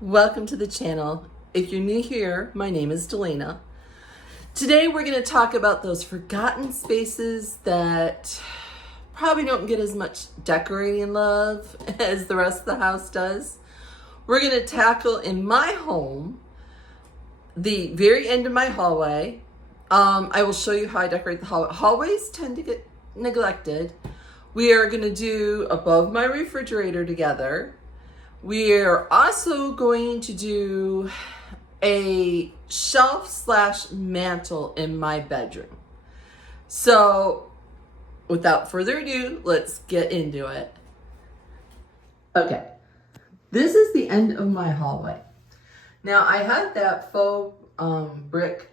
Welcome to the channel. If you're new here, my name is Delana. Today we're going to talk about those forgotten spaces that probably don't get as much decorating love as the rest of the house does. We're going to tackle in my home the very end of my hallway. I will show you how I decorate the hallway. Hallways tend to get neglected. We are going to do above my refrigerator together. We are also going to do a shelf/mantle in my bedroom. So without further ado, let's get into it. Okay, this is the end of my hallway. Now I had that faux brick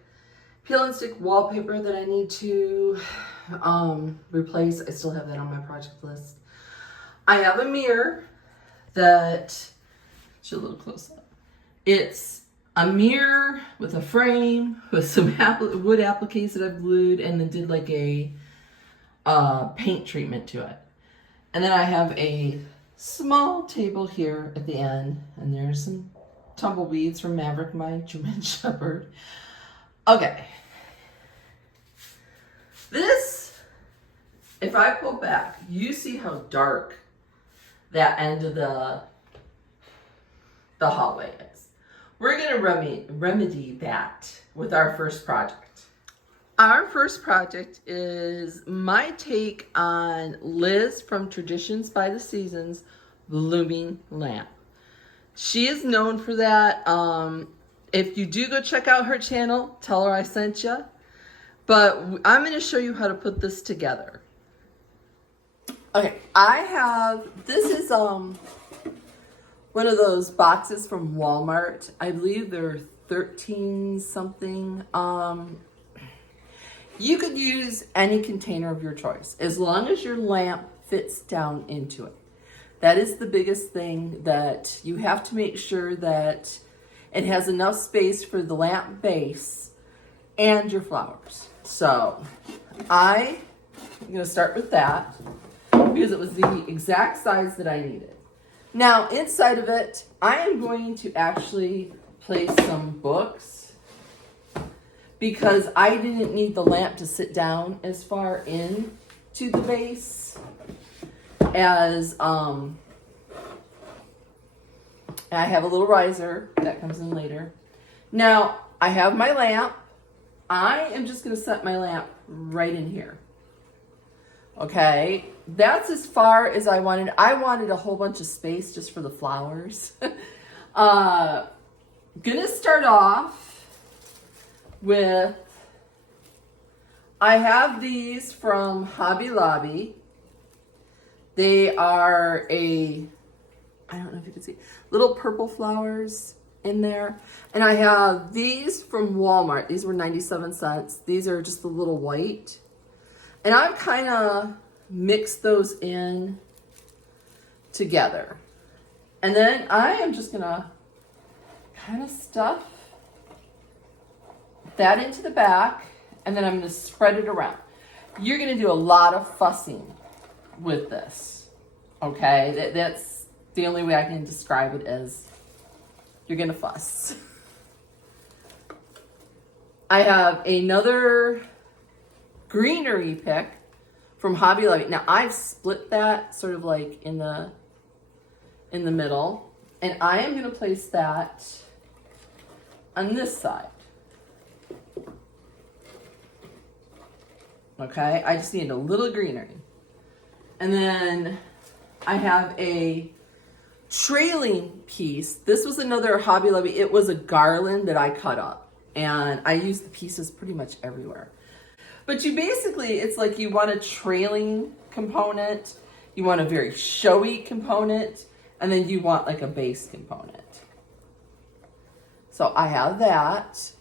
peel and stick wallpaper that I need to replace. I still have that on my project list. I have a mirror that, show a little close up. It's a mirror with a frame with some wood appliques that I've glued and then did like a paint treatment to it. And then I have a small table here at the end, and there's some tumbleweeds from Maverick, my German Shepherd. Okay. This, if I pull back, you see how dark that end of the hallway is. We're going to remedy that with our first project. Our first project is my take on Liz from Traditions by the Seasons Blooming Lamp. She is known for that. If you do go check out her channel, tell her I sent you. But I'm going to show you how to put this together. Okay, this is one of those boxes from Walmart. I believe they're 13 something. You could use any container of your choice as long as your lamp fits down into it. That is the biggest thing, that you have to make sure that it has enough space for the lamp base and your flowers. So I'm going to start with that, because it was the exact size that I needed. Now, inside of it, I am going to actually place some books, because I didn't need the lamp to sit down as far in to the base as I have a little riser that comes in later. Now, I have my lamp. I am just going to set my lamp right in here. Okay, that's as far as I wanted. I wanted a whole bunch of space just for the flowers. Gonna start off with, I have these from Hobby Lobby. They are I don't know if you can see, little purple flowers in there. And I have these from Walmart. These were 97 cents. These are just a little white. And I've kind of mixed those in together. And then I am just going to kind of stuff that into the back, and then I'm going to spread it around. You're going to do a lot of fussing with this. Okay? That's the only way I can describe it, as you're going to fuss. I have another greenery pick from Hobby Lobby. Now I've split that sort of like in the middle, and I am going to place that on this side. Okay, I just need a little greenery. And then I have a trailing piece. This was another Hobby Lobby. It was a garland that I cut up, and I used the pieces pretty much everywhere. But you basically, it's like you want a trailing component, you want a very showy component, and then you want like a base component. So I have that.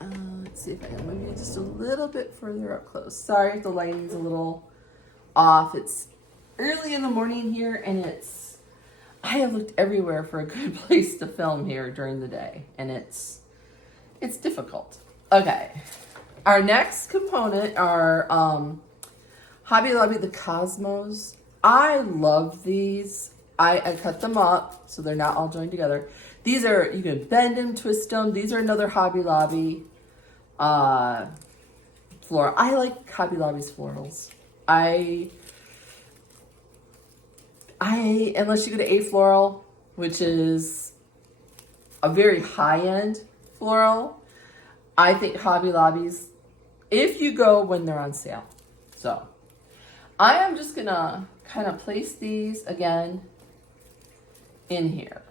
Let's see if I can move you just a little bit further up close. Sorry if the lighting's a little off. It's early in the morning here, and I have looked everywhere for a good place to film here during the day, and it's difficult. Okay. Our next component are Hobby Lobby, the Cosmos. I love these. I cut them up so they're not all joined together. These are, you can bend them, twist them. These are another Hobby Lobby floral. I like Hobby Lobby's florals. Unless you go to A Floral, which is a very high-end floral, I think Hobby Lobby's, if you go when they're on sale. So I am just gonna kind of place these again in here.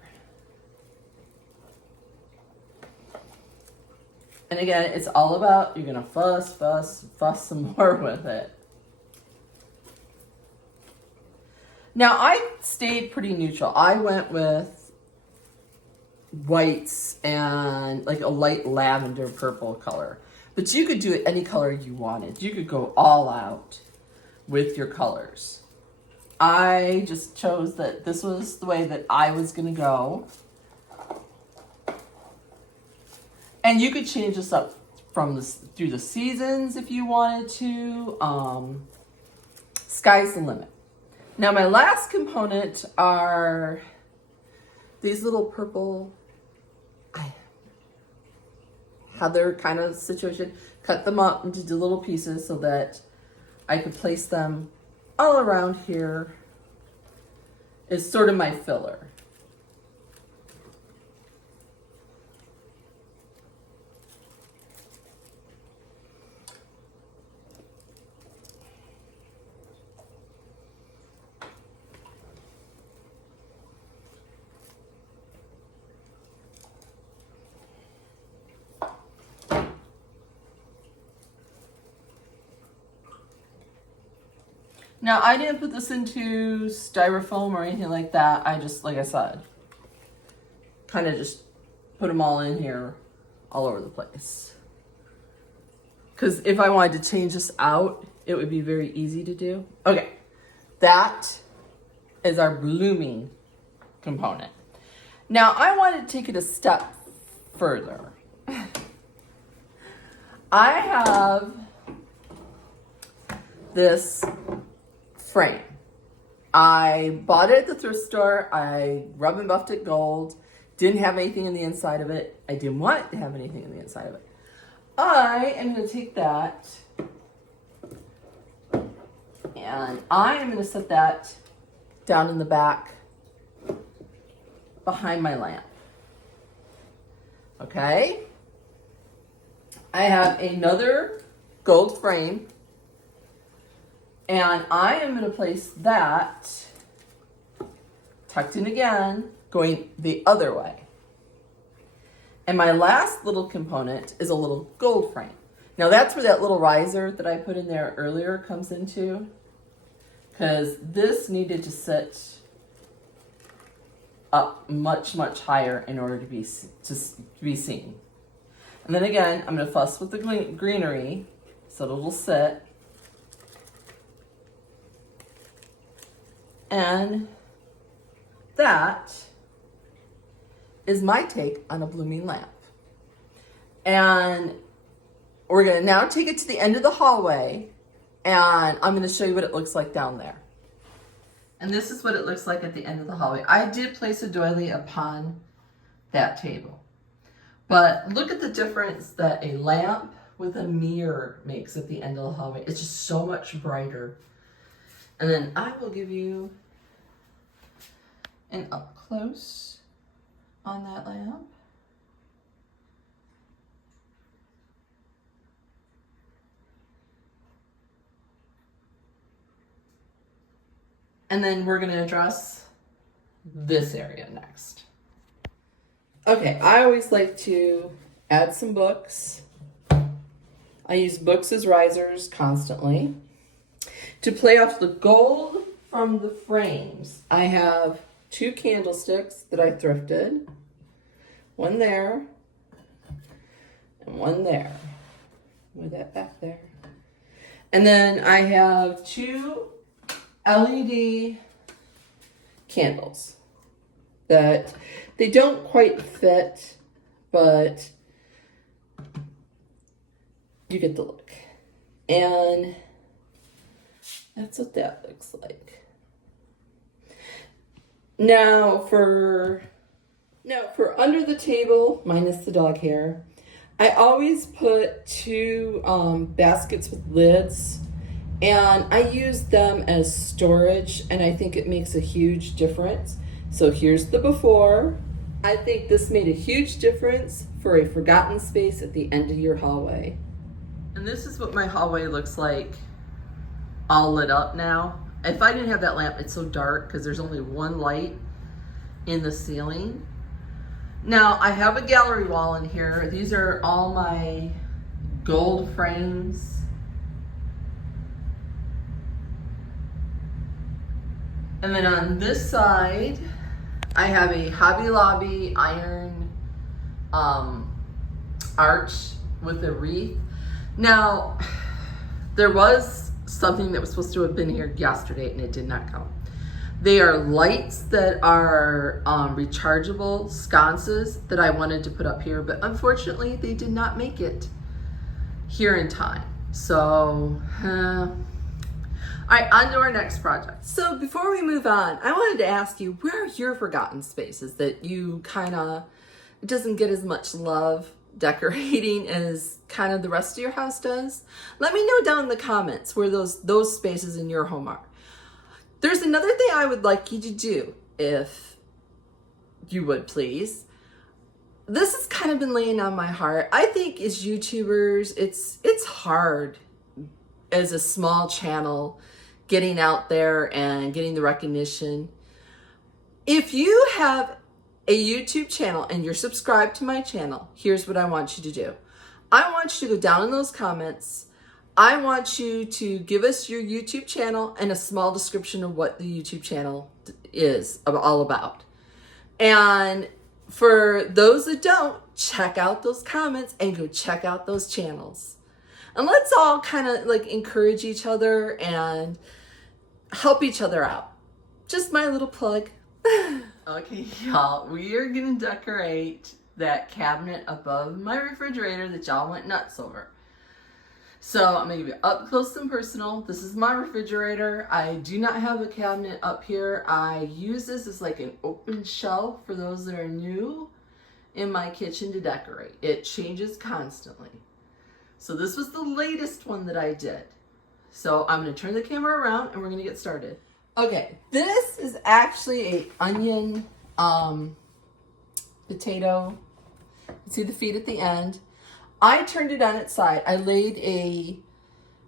And again, it's all about, you're gonna fuss some more with it. Now I stayed pretty neutral. I went with whites and like a light lavender purple color. But you could do it any color you wanted. You could go all out with your colors. I just chose that this was the way that I was gonna go. And you could change this up from through the seasons if you wanted to. Sky's the limit. Now my last component are these little purple heather kind of situation. Cut them up into little pieces so that I could place them all around here. It's sort of my filler. Now, I didn't put this into styrofoam or anything like that. I just, like I said, kind of just put them all in here all over the place. Because if I wanted to change this out, it would be very easy to do. Okay, that is our blooming component. Now, I wanted to take it a step further. I have this frame. I bought it at the thrift store. I rub and buffed it gold. Didn't have anything in the inside of it. I didn't want it to have anything in the inside of it. I am going to take that and I am going to set that down in the back behind my lamp. Okay. I have another gold frame. And I am going to place that tucked in again, going the other way. And my last little component is a little gold frame. Now that's where that little riser that I put in there earlier comes into, because this needed to sit up much higher in order to be seen. And then again, I'm going to fuss with the greenery so it'll sit. And that is my take on a blooming lamp. And we're going to now take it to the end of the hallway, and I'm going to show you what it looks like down there. And this is what it looks like at the end of the hallway. I did place a doily upon that table. But look at the difference that a lamp with a mirror makes at the end of the hallway. It's just so much brighter. And then I will give you an up close on that lamp. And then we're going to address this area next. Okay, I always like to add some books. I use books as risers constantly. To play off the gold from the frames, I have 2 candlesticks that I thrifted. One there and one there. Move that back there. And then I have 2 LED candles that they don't quite fit, but you get the look. And that's what that looks like. Now for under the table, minus the dog hair, I always put two baskets with lids, and I use them as storage, and I think it makes a huge difference. So here's the before. I think this made a huge difference for a forgotten space at the end of your hallway. And this is what my hallway looks like all lit up now. If I didn't have that lamp, it's so dark because there's only one light in the ceiling. Now I have a gallery wall in here. These are all my gold frames. And then on this side, I have a Hobby Lobby iron arch with a wreath. Now, there was something that was supposed to have been here yesterday and it did not come. They are lights that are rechargeable sconces that I wanted to put up here, but unfortunately they did not make it here in time. So, all right, on to our next project. So before we move on, I wanted to ask you, where are your forgotten spaces that you it doesn't get as much love decorating as kind of the rest of your house does? Let me know down in the comments where those spaces in your home are. There's another thing I would like you to do, if you would please. This has kind of been laying on my heart. I think as YouTubers, it's hard as a small channel getting out there and getting the recognition. If you have a YouTube channel and you're subscribed to my channel, here's what I want you to do. I want you to go down in those comments. I want you to give us your YouTube channel and a small description of what the YouTube channel is all about. And for those that don't, check out those comments and go check out those channels. And let's all kind of like encourage each other and help each other out. Just my little plug. Okay, y'all, we are gonna decorate that cabinet above my refrigerator that y'all went nuts over. So I'm gonna give you up close and personal. This is my refrigerator. I do not have a cabinet up here. I use this as like an open shelf for those that are new in my kitchen to decorate. It changes constantly. So this was the latest one that I did. So I'm gonna turn the camera around and we're gonna get started. Okay, this is actually a onion potato. You see the feet at the end. I turned it on its side. I laid a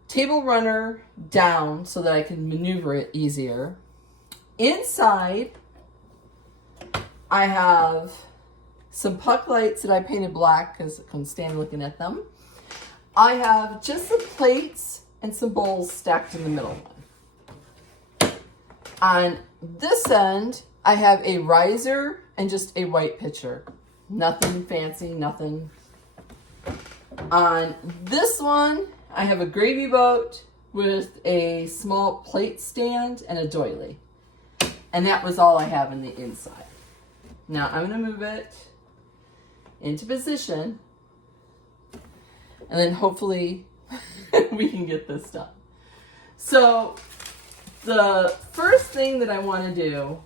table runner down so that I can maneuver it easier. Inside, I have some puck lights that I painted black because I couldn't stand looking at them. I have just some plates and some bowls stacked in the middle one. On this end, I have a riser and just a white pitcher. Nothing fancy, nothing. On this one, I have a gravy boat with a small plate stand and a doily. And that was all I have in the inside. Now I'm going to move it into position. And then hopefully we can get this done. So the first thing that I want to do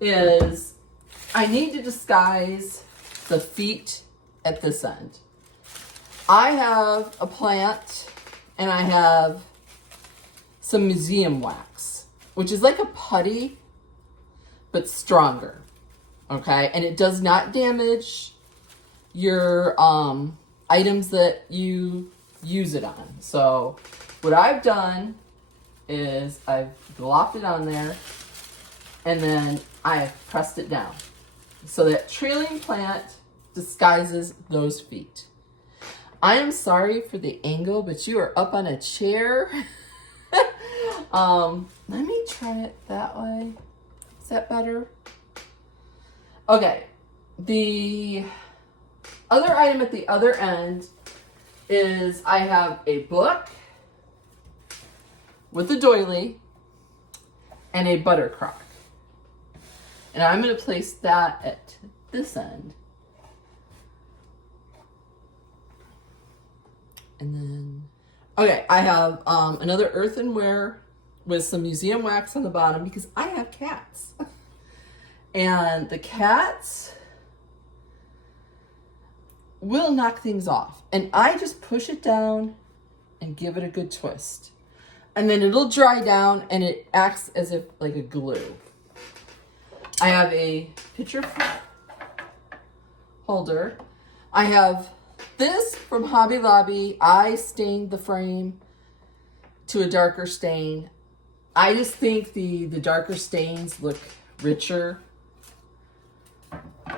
is I need to disguise the feet at this end. I have a plant and I have some museum wax, which is like a putty, but stronger. Okay, and it does not damage your items that you use it on. So what I've done is I've glopped it on there and then I've pressed it down. So that trailing plant disguises those feet. I am sorry for the angle, but you are up on a chair. Let me try it that way. Is that better? Okay. The other item at the other end is I have a book with a doily and a butter crock. And I'm going to place that at this end. And then, okay, I have another earthenware with some museum wax on the bottom because I have cats. And the cats will knock things off. And I just push it down and give it a good twist. And then it'll dry down and it acts as if like a glue. I have a picture holder. I have this from Hobby Lobby. I stained the frame to a darker stain. I just think the darker stains look richer.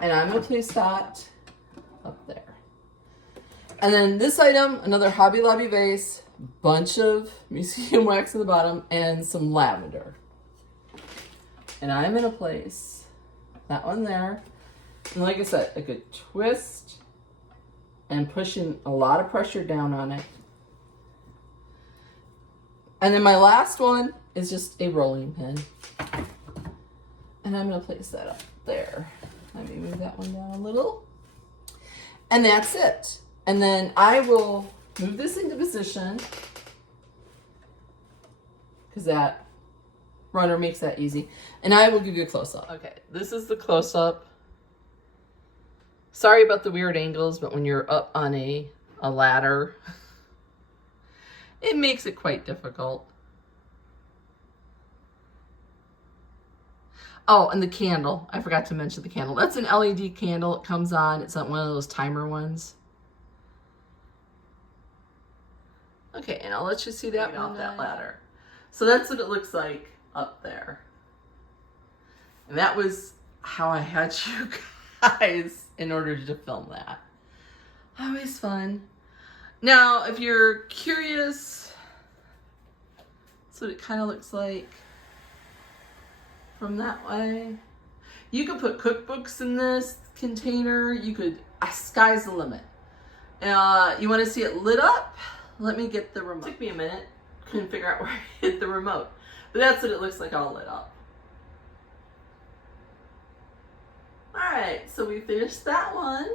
And I'm gonna place that up there. And then this item, another Hobby Lobby vase, bunch of museum wax at the bottom, and some lavender. And I'm gonna place that one there. And like I said, a good twist and pushing a lot of pressure down on it. And then my last one is just a rolling pin. And I'm gonna place that up there. Let me move that one down a little. And that's it. And then I will move this into position because that runner makes that easy. And I will give you a close-up. Okay, this is the close-up. Sorry about the weird angles, but when you're up on a ladder, it makes it quite difficult. Oh, and the candle. I forgot to mention the candle. That's an LED candle. It comes on. It's not one of those timer ones. Okay, and I'll let you see that off that ladder. So that's what it looks like up there. And that was how I had you guys in order to film that. Always fun. Now, if you're curious, that's what it kind of looks like from that way. You could put cookbooks in this container. You could, sky's the limit. You want to see it lit up? Let me get the remote. It took me a minute. Couldn't figure out where I hit the remote. But that's what it looks like all lit up. Alright, so we finished that one.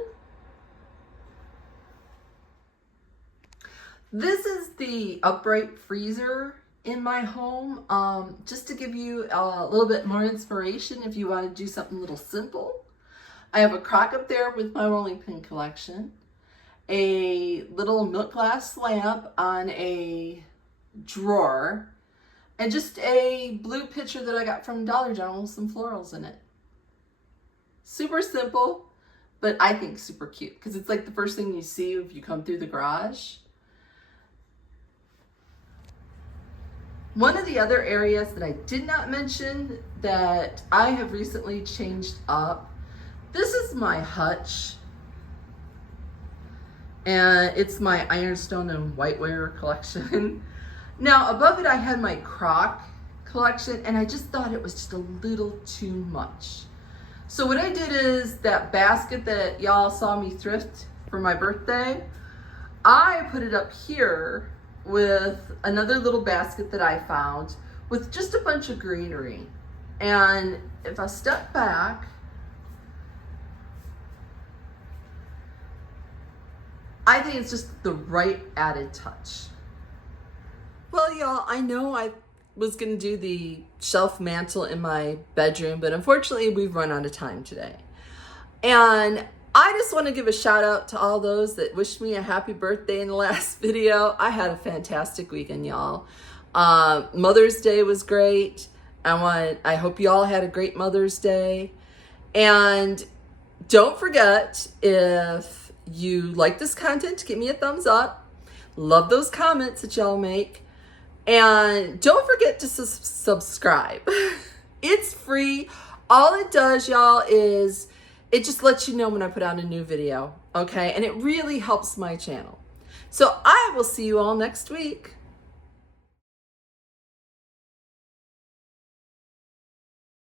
This is the upright freezer in my home. Just to give you a little bit more inspiration if you want to do something a little simple. I have a crock up there with my rolling pin collection. A little milk glass lamp on a drawer, and just a blue pitcher that I got from Dollar General with some florals in it. Super simple, but I think super cute because it's like the first thing you see if you come through the garage. One of the other areas that I did not mention that I have recently changed up, this is my hutch. And it's my ironstone and whiteware collection. Now, above it I had my crock collection, and I just thought it was just a little too much. So what I did is that basket that y'all saw me thrift for my birthday, I put it up here with another little basket that I found with just a bunch of greenery. And if I step back, I think it's just the right added touch. Well, y'all, I know I was gonna do the shelf mantle in my bedroom, but unfortunately we've run out of time today. And I just want to give a shout out to all those that wished me a happy birthday in the last video. I had a fantastic weekend, y'all. Mother's Day was great. I hope you all had a great Mother's Day. And don't forget, if you like this content, give me a thumbs up. Love those comments that y'all make. And don't forget to subscribe. It's free. All it does, y'all, is it just lets you know when I put out a new video, okay? And it really helps my channel. So I will see you all next week.